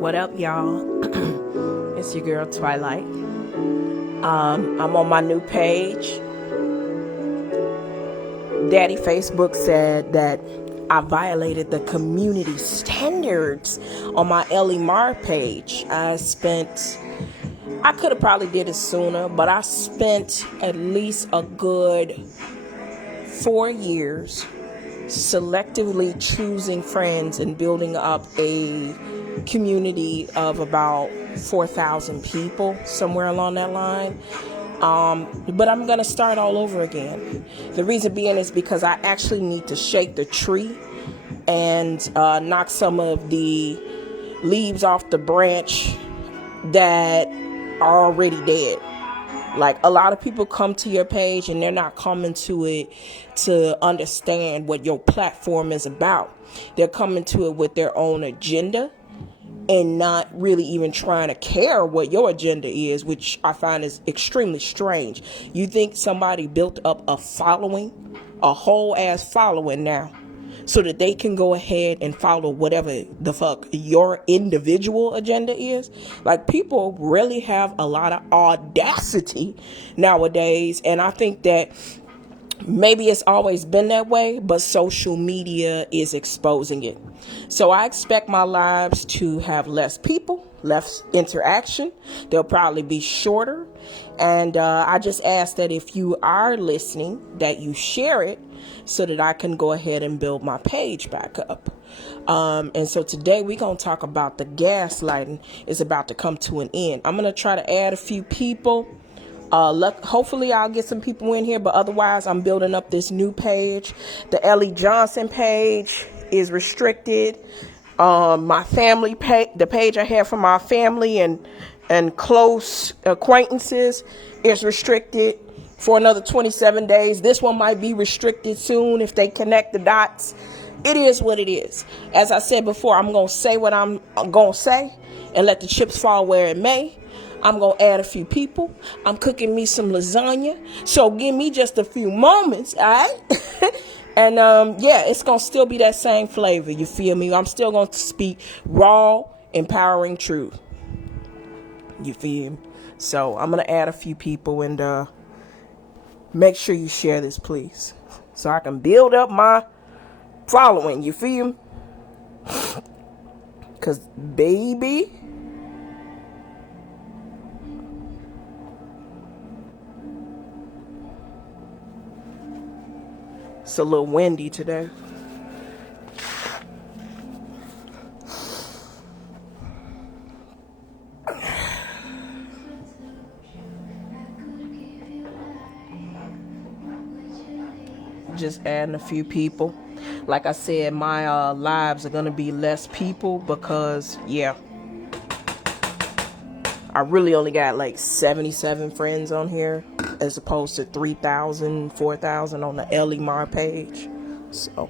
What up, y'all? It's your girl Twilight. I'm on my new page. Daddy Facebook said that I violated the community standards on my Ellie Mar page. I could have probably did it sooner, but I spent at least a good 4 years selectively choosing friends and building up a community of about 4,000 people, somewhere along that line. But I'm going to start all over again. The reason being is because I actually need to shake the tree and knock some of the leaves off the branch that are already dead. Like, a lot of people come to your page and they're not coming to it to understand what your platform is about. They're coming to it with their own agenda and not really even trying to care what your agenda is, which I find is extremely strange. You think somebody built up a following, a whole ass following now, so that they can go ahead and follow whatever the fuck your individual agenda is? Like, people really have a lot of audacity nowadays, and I think that maybe it's always been that way, but social media is exposing it. So I expect my lives to have less people, less interaction. They'll probably be shorter. And I just ask that if you are listening, that you share it so that I can go ahead and build my page back up. And so today we're going to talk about the gaslighting is about to come to an end. I'm going to try to add a few people. Hopefully I'll get some people in here, but otherwise I'm building up this new page. The Ellie Johnson page is restricted. My family page, the page I have for my family and close acquaintances, is restricted for another 27 days. This one might be restricted soon if they connect the dots. It is what it is. As I said before, I'm going to say what I'm going to say and let the chips fall where it may. I'm going to add a few people. I'm cooking me some lasagna. So give me just a few moments, all right? And yeah, it's going to still be that same flavor. You feel me? I'm still going to speak raw, empowering truth. You feel me? So I'm going to add a few people and make sure you share this, please, so I can build up my following. You feel me? Because, baby, it's a little windy today. Just adding a few people. Like I said, my lives are going to be less people because, yeah, I really only got like 77 friends on here as opposed to 3,000, 4,000 on the Ellie Mar page. So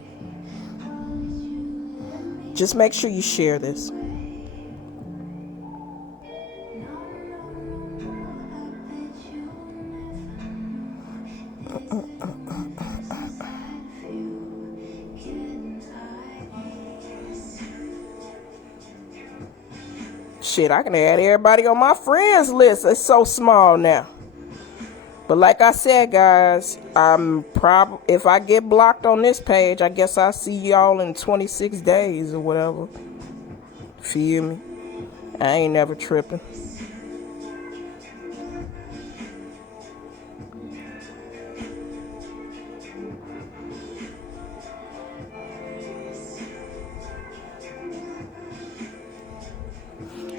just make sure you share this. Shit, I can add everybody on my friends list. It's so small now. But like I said, guys, if I get blocked on this page, I guess I'll see y'all in 26 days or whatever. Feel me? I ain't never tripping.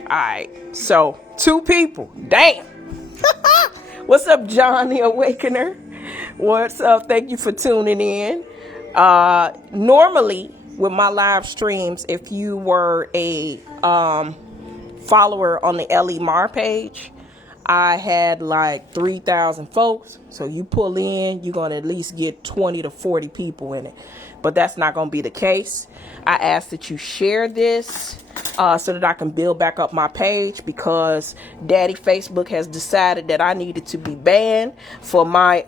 Alright, so 2 people. Damn. What's up, John the Awakener? What's up? Thank you for tuning in. Normally, with my live streams, if you were a follower on the Ellie Mar page, I had like 3,000 folks. So you pull in, you're going to at least get 20 to 40 people in it. But that's not going to be the case. I ask that you share this so that I can build back up my page, because Daddy Facebook has decided that I needed to be banned for my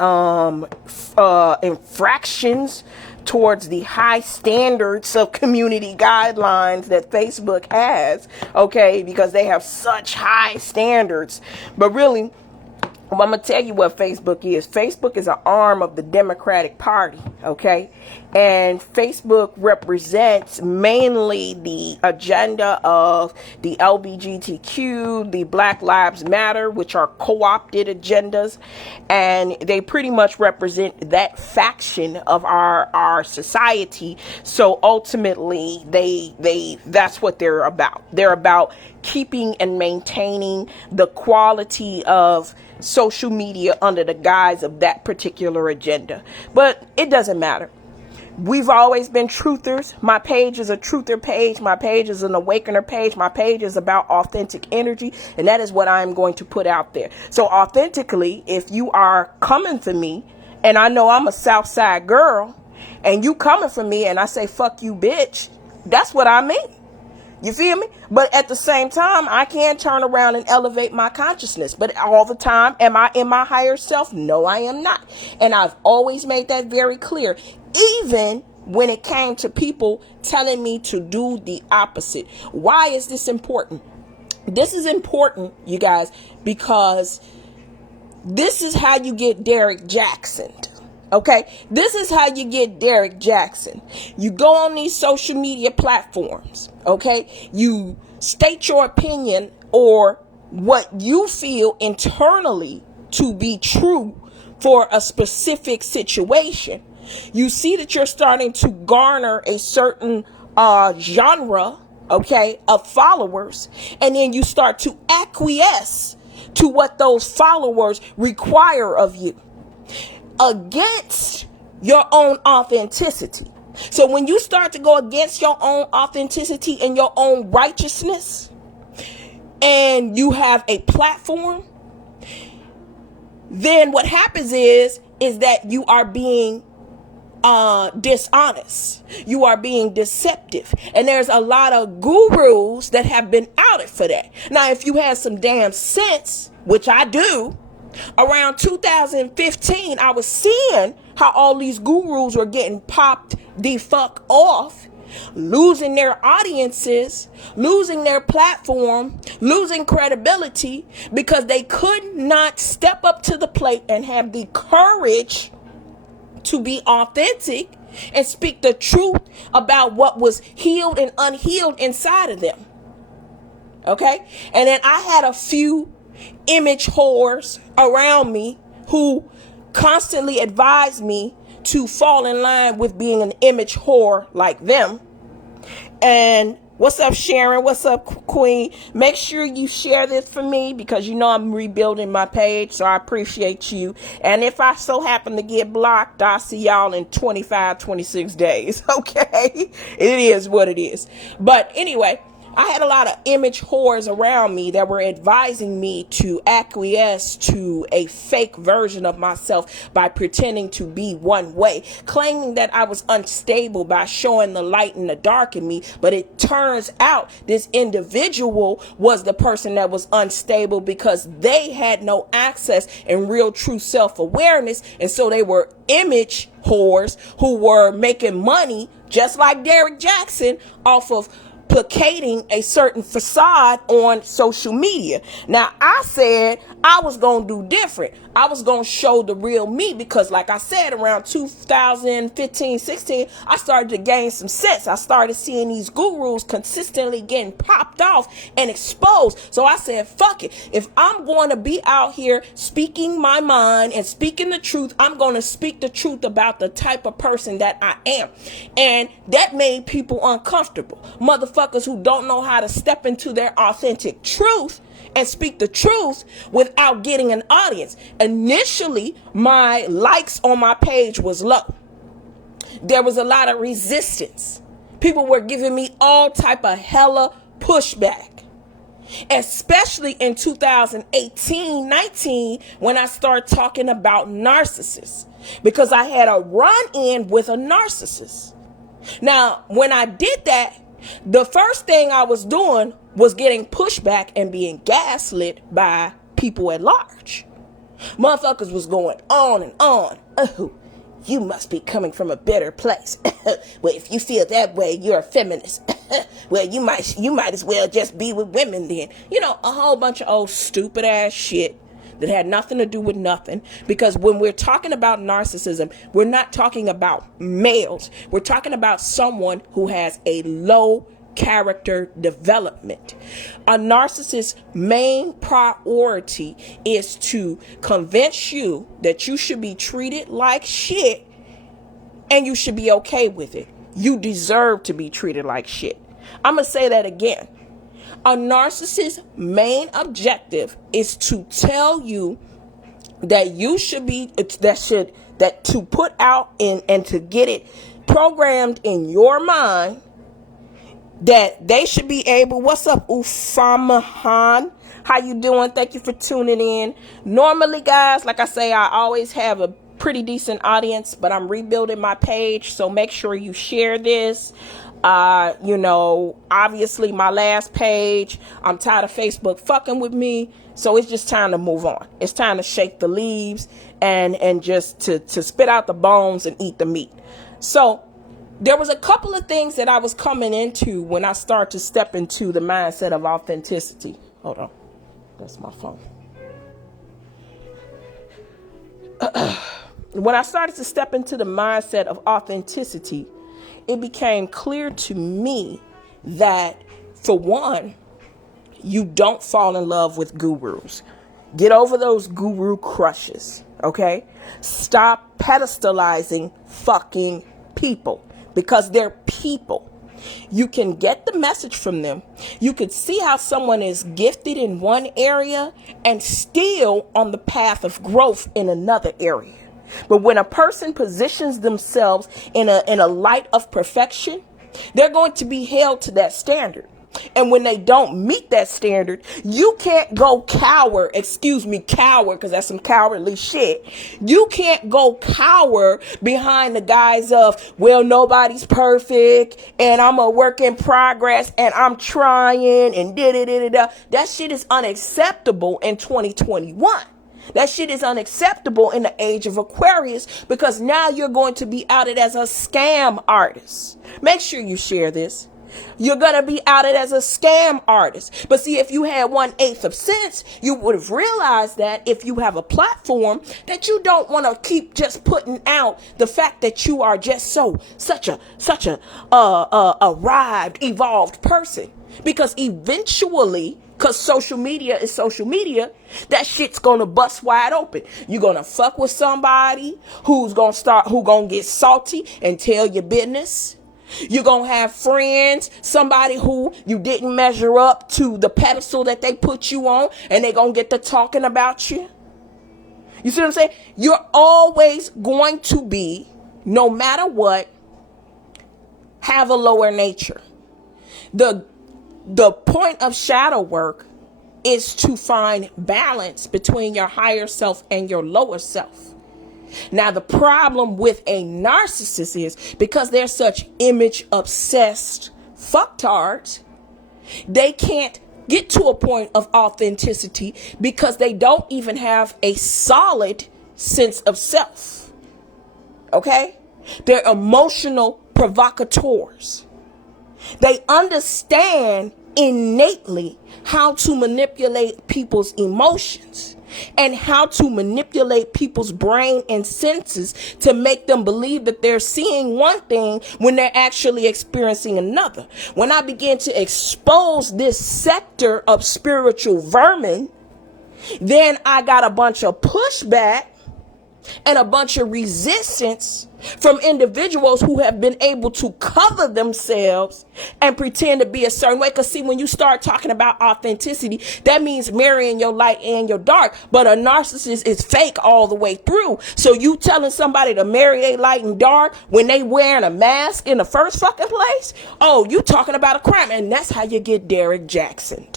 infractions towards the high standards of community guidelines that Facebook has, okay, because they have such high standards. But really, I'm going to tell you what Facebook is. Facebook is an arm of the Democratic Party, okay? And Facebook represents mainly the agenda of the LGBTQ, the Black Lives Matter, which are co-opted agendas. And they pretty much represent that faction of our society. So ultimately, that's what they're about. They're about keeping and maintaining the quality of social media under the guise of that particular agenda. But it doesn't matter. We've always been truthers. My page is a truther page. My page is an awakener page. My page is about authentic energy, and that is what I'm going to put out there. So authentically, if you are coming for me, and I know I'm a Southside girl, and you coming for me and I say, fuck you, bitch, that's what I mean. You feel me? But at the same time, I can turn around and elevate my consciousness. But all the time, am I in my higher self? No, I am not. And I've always made that very clear. Even when it came to people telling me to do the opposite. Why is this important? This is important, you guys, because this is how you get Derek Jackson. Okay, this is how you get Derek Jackson. You go on these social media platforms, okay? You state your opinion or what you feel internally to be true for a specific situation. You see that you're starting to garner a certain genre, okay, of followers, and then you start to acquiesce to what those followers require of you, against your own authenticity. So when you start to go against your own authenticity and your own righteousness, and you have a platform, then what happens is that you are being dishonest. You are being deceptive. And there's a lot of gurus that have been outed for that. Now, if you had some damn sense, which I do, around 2015, I was seeing how all these gurus were getting popped the fuck off, losing their audiences, losing their platform, losing credibility because they could not step up to the plate and have the courage to be authentic and speak the truth about what was healed and unhealed inside of them. Okay? And then I had a few image whores around me who constantly advised me to fall in line with being an image whore like them. And what's up, Sharon? What's up, Queen? Make sure you share this for me because you know I'm rebuilding my page, so I appreciate you. And if I so happen to get blocked, I'll see y'all in 25, 26 days. Okay? It is what it is. But anyway, I had a lot of image whores around me that were advising me to acquiesce to a fake version of myself by pretending to be one way, claiming that I was unstable by showing the light and the dark in me. But it turns out this individual was the person that was unstable because they had no access and real true self-awareness. And so they were image whores who were making money just like Derek Jackson off of placating a certain facade on social media. Now, I said I was going to do different. I was going to show the real me because, like I said, around 2015, 16, I started to gain some sense. I started seeing these gurus consistently getting popped off and exposed. So I said, fuck it. If I'm going to be out here speaking my mind and speaking the truth, I'm going to speak the truth about the type of person that I am. And that made people uncomfortable. Motherfuckers who don't know how to step into their authentic truth and speak the truth without getting an audience. Initially, my likes on my page was low. There was a lot of resistance. People were giving me all type of hella pushback. Especially in 2018, 19, when I started talking about narcissists. Because I had a run-in with a narcissist. Now, when I did that, the first thing I was doing was getting pushback and being gaslit by people at large. Motherfuckers was going on and on. Oh, you must be coming from a better place. Well, if you feel that way, you're a feminist. Well, you might as well just be with women then. You know, a whole bunch of old stupid ass shit that had nothing to do with nothing. Because when we're talking about narcissism, we're not talking about males. We're talking about someone who has a low character development. A narcissist's main priority is to convince you that you should be treated like shit and you should be okay with it. You deserve to be treated like shit. I'm going to say that again. A narcissist's main objective is to tell you that you should be, that to put out and to get it programmed in your mind that they should be able. What's up, Ufama Han? How you doing? Thank you for tuning in. Normally, guys, like I say, I always have a pretty decent audience, but I'm rebuilding my page, so make sure you share this. Obviously my last page, I'm tired of Facebook fucking with me, so it's just time to move on. It's time to shake the leaves and just to spit out the bones and eat the meat. So there was a couple of things that I was coming into when I started to step into the mindset of authenticity. Hold on. That's my phone. When I started to step into the mindset of authenticity, it became clear to me that, for one, you don't fall in love with gurus. Get over those guru crushes, okay? Stop pedestalizing fucking people, because they're people. You can get the message from them. You could see how someone is gifted in one area and still on the path of growth in another area. But when a person positions themselves in a light of perfection, they're going to be held to that standard. And when they don't meet that standard, you can't go cower, because that's some cowardly shit. You can't go cower behind the guise of, well, nobody's perfect and I'm a work in progress and I'm trying and da-da-da-da-da. That shit is unacceptable in 2021. That shit is unacceptable in the age of Aquarius, because now you're going to be outed as a scam artist. Make sure you share this. You're going to be outed as a scam artist. But see, if you had 1/8 of sense, you would have realized that if you have a platform, that you don't want to keep just putting out the fact that you are just such a arrived, evolved person. Because eventually, because social media is social media, that shit's gonna bust wide open. You're gonna fuck with somebody who gonna get salty and tell your business. You're gonna have friends, somebody who you didn't measure up to the pedestal that they put you on, and they're gonna get to talking about you. You see what I'm saying? You're always going to be, no matter what, have a lower nature. The point of shadow work is to find balance between your higher self and your lower self. Now, the problem with a narcissist is, because they're such image obsessed fucktards, they can't get to a point of authenticity because they don't even have a solid sense of self. Okay? They're emotional provocateurs. They understand innately how to manipulate people's emotions and how to manipulate people's brain and senses to make them believe that they're seeing one thing when they're actually experiencing another. When I began to expose this sector of spiritual vermin, then I got a bunch of pushback and a bunch of resistance from individuals who have been able to cover themselves and pretend to be a certain way. Because see, when you start talking about authenticity, that means marrying your light and your dark. But a narcissist is fake all the way through. So you telling somebody to marry their light and dark when they wearing a mask in the first fucking place? Oh, you talking about a crime. And that's how you get Derek Jackson.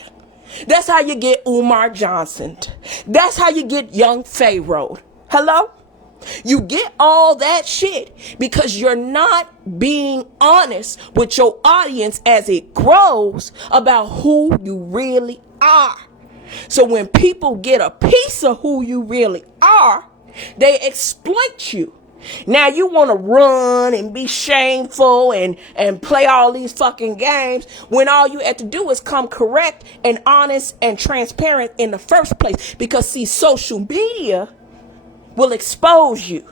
That's how you get Umar Johnson. That's how you get young Pharaoh. Hello? You get all that shit because you're not being honest with your audience as it grows about who you really are. So when people get a piece of who you really are, they exploit you. Now you want to run and be shameful and play all these fucking games when all you have to do is come correct and honest and transparent in the first place. Because see, social media will expose you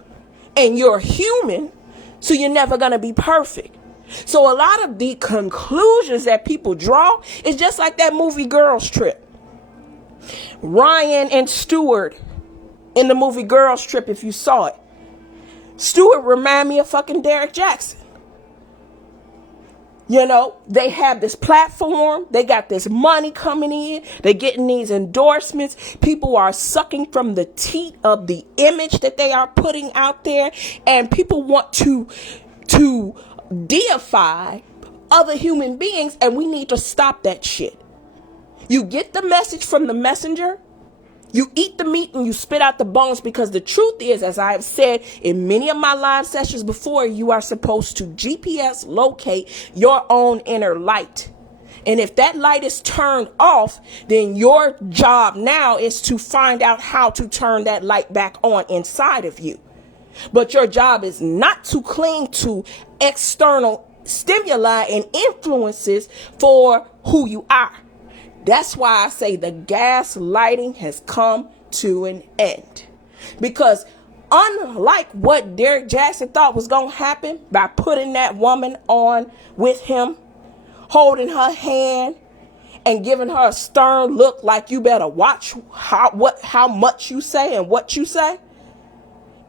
and you're human, so you're never going to be perfect. So a lot of the conclusions that people draw is just like that movie Girls Trip. Ryan and Stewart in the movie Girls Trip, if you saw it. Stewart remind me of fucking Derek Jackson. You know, they have this platform. They got this money coming in. They're getting these endorsements. People are sucking from the teat of the image that they are putting out there. And people want to deify other human beings. And we need to stop that shit. You get the message from the messenger. You eat the meat and you spit out the bones, because the truth is, as I have said in many of my live sessions before, you are supposed to GPS locate your own inner light. And if that light is turned off, then your job now is to find out how to turn that light back on inside of you. But your job is not to cling to external stimuli and influences for who you are. That's why I say the gaslighting has come to an end. Because unlike what Derek Jackson thought was going to happen by putting that woman on with him, holding her hand and giving her a stern look like you better watch how much you say and what you say,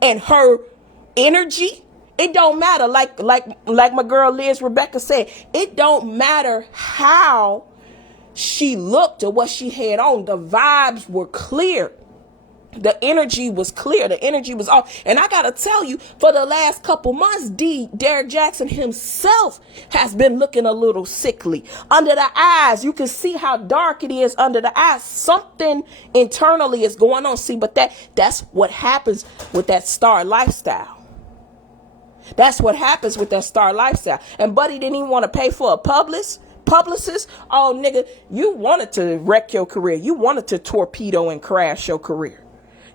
and her energy, it don't matter. Like my girl Liz Rebecca said, it don't matter how she looked or what she had on. The vibes were clear. The energy was clear. The energy was off. And I got to tell you, for the last couple months, Derek Jackson himself has been looking a little sickly. Under the eyes, you can see how dark it is under the eyes. Something internally is going on. See, but that's what happens with that star lifestyle. That's what happens with that star lifestyle. And Buddy didn't even want to pay for a publicist. Oh, nigga, you wanted to wreck your career. You wanted to torpedo and crash your career.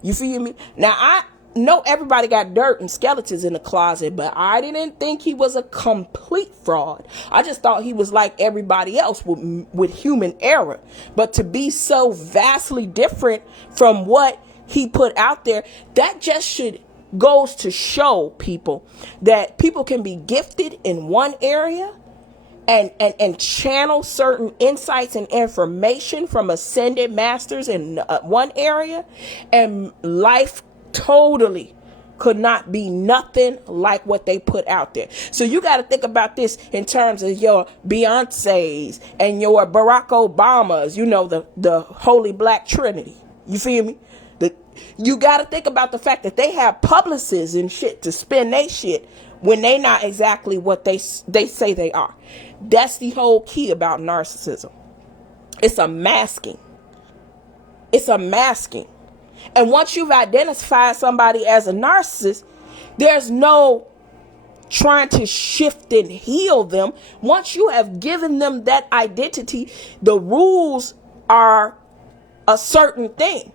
You feel me? Now, I know everybody got dirt and skeletons in the closet, but I didn't think he was a complete fraud. I just thought he was like everybody else with human error. But to be so vastly different from what he put out there, that just goes to show people that people can be gifted in one area and channel certain insights and information from ascended masters in one area, and life totally could not be nothing like what they put out there. So you got to think about this in terms of your Beyoncés and your Barack Obamas, you know, the holy black trinity. You feel me? You got to think about the fact that they have publicists and shit to spin they shit when they not exactly what they say they are. That's the whole key about narcissism. It's a masking. It's a masking. And once you've identified somebody as a narcissist, there's no trying to shift and heal them. Once you have given them that identity, the rules are a certain thing.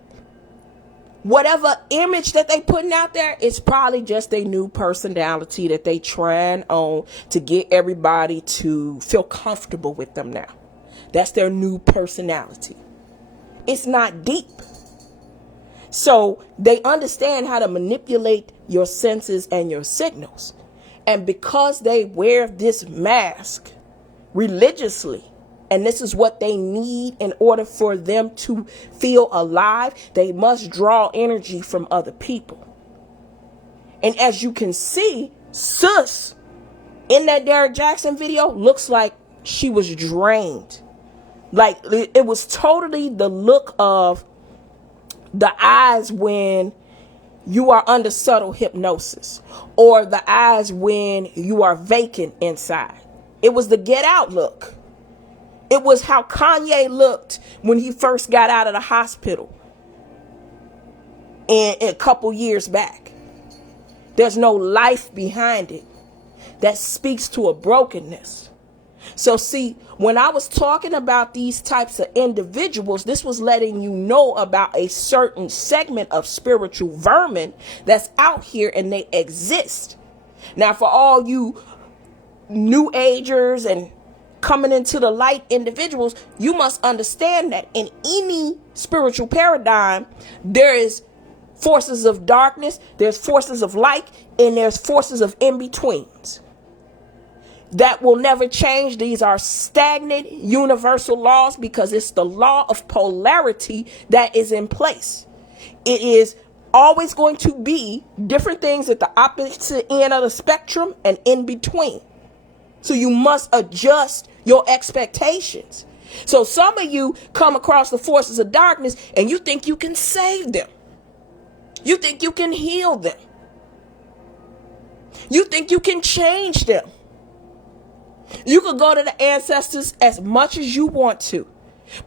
Whatever image that they putting out there, it's probably just a new personality that they trying on to get everybody to feel comfortable with them now. That's their new personality. It's not deep. So they understand how to manipulate your senses and your signals. And because they wear this mask religiously, and this is what they need in order for them to feel alive, they must draw energy from other people. And as you can see, Sus in that Derek Jackson video looks like she was drained. Like it was totally the look of the eyes when you are under subtle hypnosis, or the eyes when you are vacant inside. It was the Get Out look. It was how Kanye looked when he first got out of the hospital a couple years back. There's no life behind it. That speaks to a brokenness. So see, when I was talking about these types of individuals, this was letting you know about a certain segment of spiritual vermin that's out here and they exist. Now, for all you new agers and coming into the light individuals, you must understand that in any spiritual paradigm, there is forces of darkness, there's forces of light, and there's forces of in-betweens. That will never change. These are stagnant universal laws because it's the law of polarity that is in place. It is always going to be different things at the opposite end of the spectrum and in between. So you must adjust your expectations. So some of you come across the forces of darkness and you think you can save them. You think you can heal them. You think you can change them. You could go to the ancestors as much as you want to,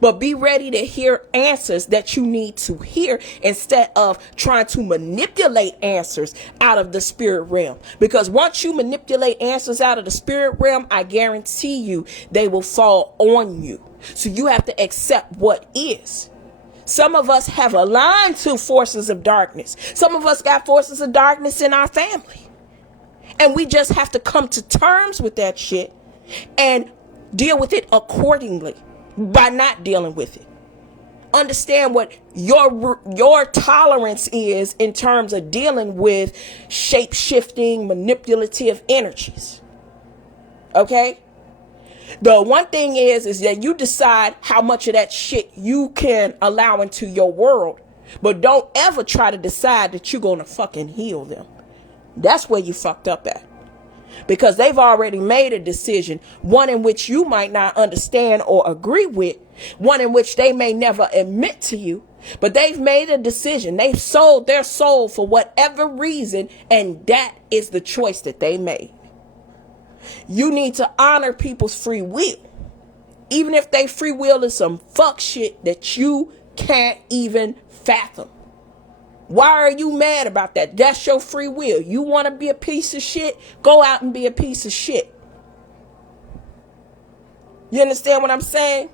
but be ready to hear answers that you need to hear instead of trying to manipulate answers out of the spirit realm. Because once you manipulate answers out of the spirit realm, I guarantee you they will fall on you. So you have to accept what is. Some of us have aligned to forces of darkness. Some of us got forces of darkness in our family. And we just have to come to terms with that shit and deal with it accordingly by not dealing with it. Understand what your tolerance is in terms of dealing with shape-shifting, manipulative energies. Okay? The one thing is that you decide how much of that shit you can allow into your world. But don't ever try to decide that you're going to fucking heal them. That's where you fucked up at. Because they've already made a decision, one in which you might not understand or agree with, one in which they may never admit to you, but they've made a decision. They've sold their soul for whatever reason, and that is the choice that they made. You need to honor people's free will, even if they free will is some fuck shit that you can't even fathom. Why are you mad about that? That's your free will. You want to be a piece of shit? Go out and be a piece of shit. You understand what I'm saying?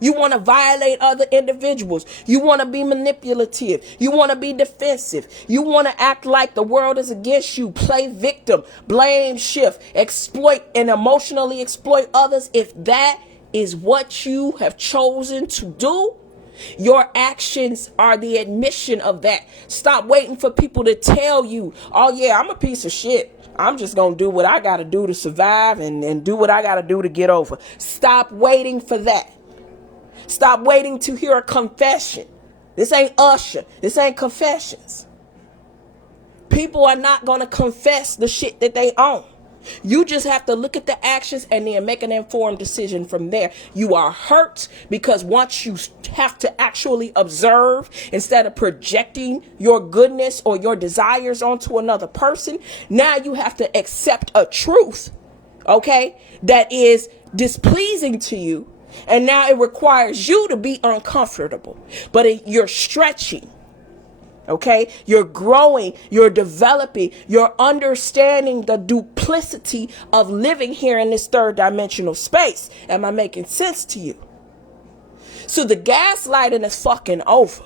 You want to violate other individuals. You want to be manipulative. You want to be defensive. You want to act like the world is against you. Play victim, blame shift, exploit and emotionally exploit others. If that is what you have chosen to do, your actions are the admission of that. Stop waiting for people to tell you, oh yeah, I'm a piece of shit. I'm just going to do what I got to do to survive and do what I got to do to get over. Stop waiting for that. Stop waiting to hear a confession. This ain't Usher. This ain't confessions. People are not going to confess the shit that they own. You just have to look at the actions and then make an informed decision from there. You are hurt because once you have to actually observe instead of projecting your goodness or your desires onto another person, now you have to accept a truth, okay, that is displeasing to you. And now it requires you to be uncomfortable, but you're stretching. Okay, you're growing, you're developing, you're understanding the duplicity of living here in this third dimensional space. Am I making sense to you? So the gaslighting is fucking over.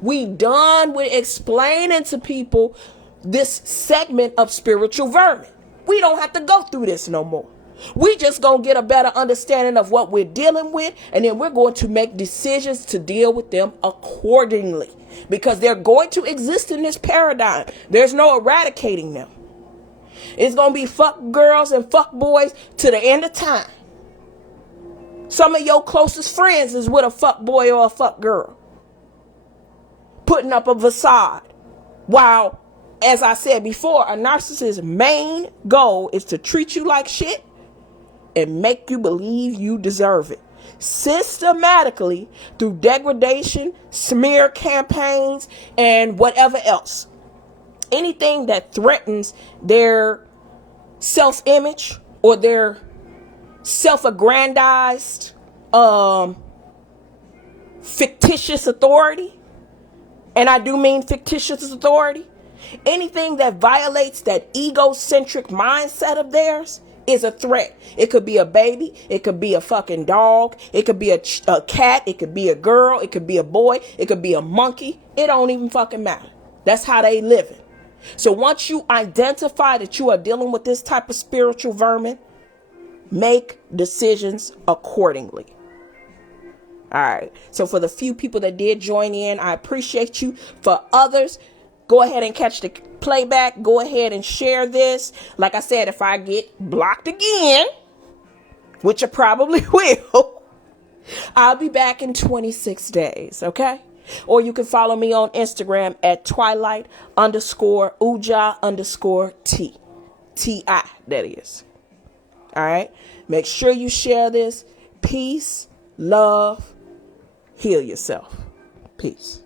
We done with explaining to people this segment of spiritual vermin. We don't have to go through this no more. We just gonna get a better understanding of what we're dealing with, and then we're going to make decisions to deal with them accordingly, because they're going to exist in this paradigm. There's no eradicating them. It's gonna be fuck girls and fuck boys to the end of time. Some of your closest friends is with a fuck boy or a fuck girl, putting up a facade, while, as I said before, a narcissist's main goal is to treat you like shit and make you believe you deserve it. Systematically through degradation, smear campaigns, and whatever else. Anything that threatens their self-image or their self-aggrandized, fictitious authority. And I do mean fictitious authority. Anything that violates that egocentric mindset of theirs is a threat. It could be a baby. It could be a fucking dog. It could be a cat. It could be a girl. It could be a boy. It could be a monkey. It don't even fucking matter. That's how they living. So once you identify that you are dealing with this type of spiritual vermin, make decisions accordingly. All right. So for the few people that did join in, I appreciate you. For others, go ahead and catch the playback. Go ahead and share this. Like I said, if I get blocked again, which I probably will, I'll be back in 26 days. Okay. Or you can follow me on Instagram at Twilight_Uja_T. T-I, that is. All right. Make sure you share this. Peace, love, heal yourself. Peace.